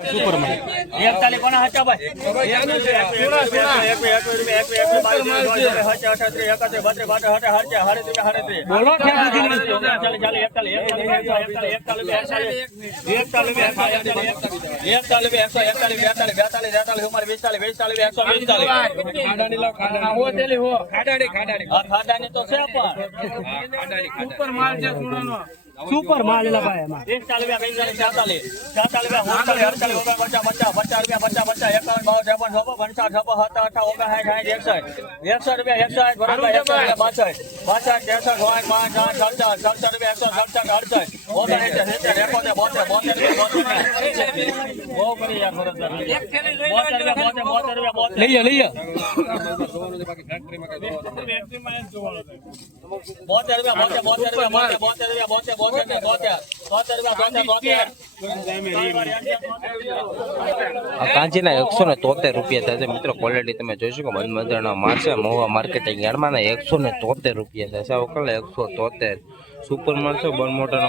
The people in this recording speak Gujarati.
સુપર માલ 41 કોના હાચા ભાઈ 41 બોલો ક્યાં સુધી સુપર માલ એલા ભાઈ એમાં લઈએ લઈએ 173 રૂપિયા થાય છે મિત્રો. ક્વોલિટી તમે જોઈ શકો બંધ મજાનો માલ છે. મહુવા માર્કેટિંગ યાર્ડમાં 173 રૂપિયા થાય છે. 173 સુપર માલ છે. બન મોટાનો